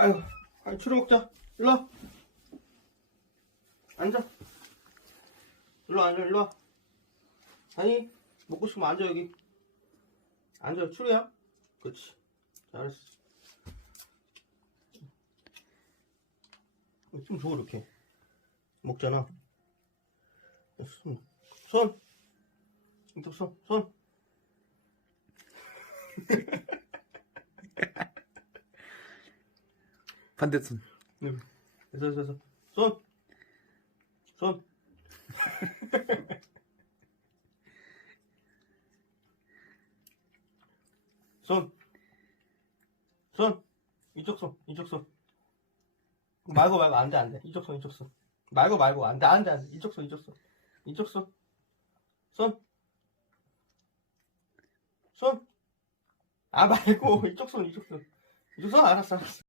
아유, 아유, 추루 먹자. 일로 와. 앉아. 일로 와, 앉아, 일로 와. 아니, 먹고 싶으면 앉아, 여기. 앉아, 추루야. 그렇지. 잘했어. 좀 줘, 이렇게. 먹잖아. 손. 손. 손. 손. 반대손. 네. 됐어, 됐어, 됐어. 손. 손. 손. 손. 이쪽 손, 이쪽 손. 말고 말고 안 돼, 안 돼. 이쪽 손, 이쪽 손. 말고 말고 안 돼, 안 돼, 안 돼. 이쪽 손, 이쪽 손. 이쪽 손. 손. 손. 아, 말고 이쪽 손, 이쪽 손. 이쪽 손 알았어, 알았어.